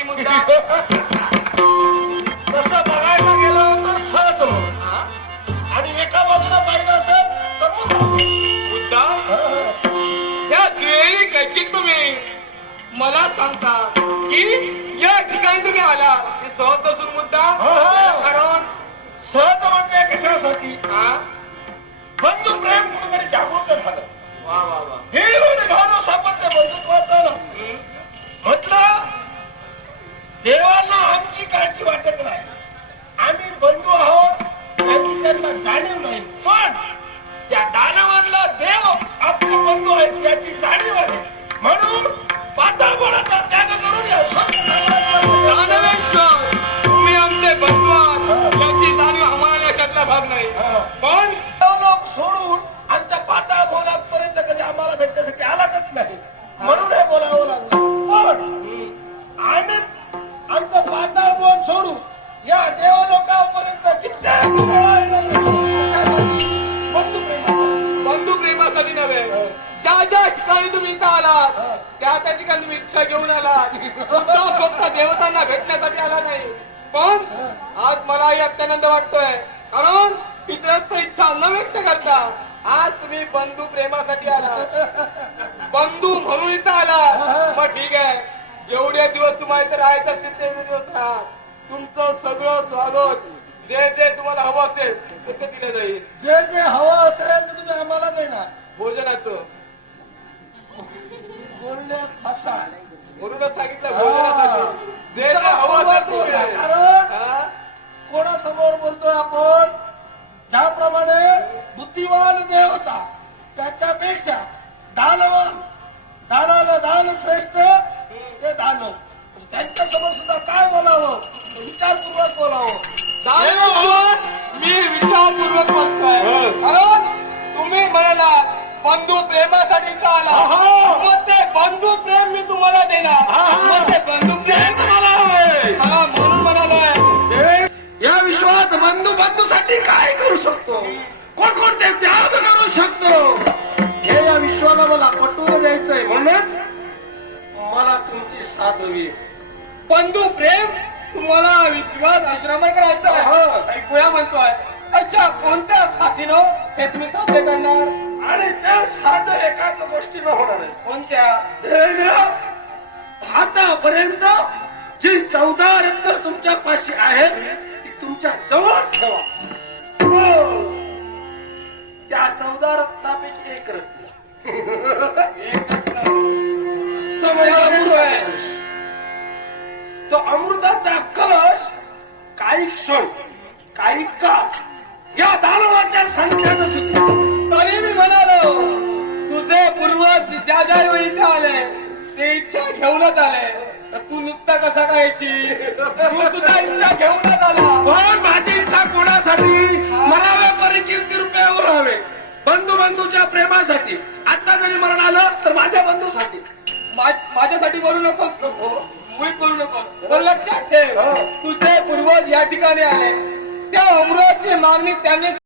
शेवटी मुद्दा तसं बघायला गेलो तर सहज होत. हा? आणि एका बाजूला पाहिलं असेल तर मुद्दा. या दुहेरी कैचित तुम्ही मला सांगता की या ठिकाणी तुम्ही आला हे सहज नसून मुद्दा इच्छा घेऊन आलात मुद्दा फक्त देवतांना भेटण्यासाठी आला नाही. पण आज मलाही अत्यानंद वाटतोय. कारण इतरच इच्छा न व्यक्त करता आज तुम्ही बंधू प्रेमासाठी आला बंधू म्हणून इथं आला मग ठीक आहे. जेवढे दिवस तुम्हाला इथे राहायचं असतील तेवढे दिवस राहा. तुमचं सगळं स्वागत जे जे तुम्हाला हवं असेल ते ते दिलं जाईल. जे जे हवं असेल ते तुम्ही आम्हाला देणार. भोजनाचं. बोलण्यात फसा. म्हणूनच सांगितलं भोजनासाठी जे जे हवं. कारण? कोणासमोर बोलतोय आपण ज्याप्रमाणे बुद्धिवान देव होता त्याच्यापेक्षा दानव दानाला दान श्रेष्ठ ते दानव. त्यांच्यासमोर सुद्धा काय बोलावं? विचारपूर्वक बोलावं. दानव मी विचारपूर्वक म्हणतोय कारण तुम्ही म्हणाला बंधू प्रेमासाठी का आला. बंधू प्रेम मी तुम्हाला देणार. ते बंधू प्रेम मला हवंय. हा म्हणून म्हणालोय. या विश्वात बंधू बंधूसाठी काय करू शकतो? कोणकोणते त्याग करू शकतो? हे या विश्वाला मला पटवून द्यायचंय. म्हणूनच मला तुमची साथ हवी. बंधू प्रेम तुम्हाला विश्वास आश्रमण करायचा हो. आहे ऐकूया म्हणतोय. अशा कोणत्या साथीनं हे तुम्ही साध्य करणार आणि ते साधं एकाच गोष्टीनं होणार आहे. कोणत्या? देवेंद्र आतापर्यंत जी चौदा रत्न तुमच्या पाशी आहेत ती तुमच्या जवळ ठेवा. हो. त्या चौदा रत्नापैकी एक रत्न. म्हणजे. तो अमृताचा कलश काही क्षण काही काळ या दानवाच्या संख्यानं सुद्धा वेळी इथे आले. ते इच्छा घेऊनच आले. तर तू नुसता कसा काय येशील? तू सुद्धा इच्छा घेऊनच आला. पण माझी इच्छा कोणासाठी? मरावे परी कीर्ती रुपये उरावे बंधू बंधूच्या प्रेमासाठी. आता जरी मरण आलं तर माझ्या बंधूसाठी. माझ्यासाठी बोलू नकोस नको मुळी बोलू नकोस. पण लक्षात ठेव. तुझे पूर्वज या ठिकाणी आले. त्या अमृताची मागणी त्यांनी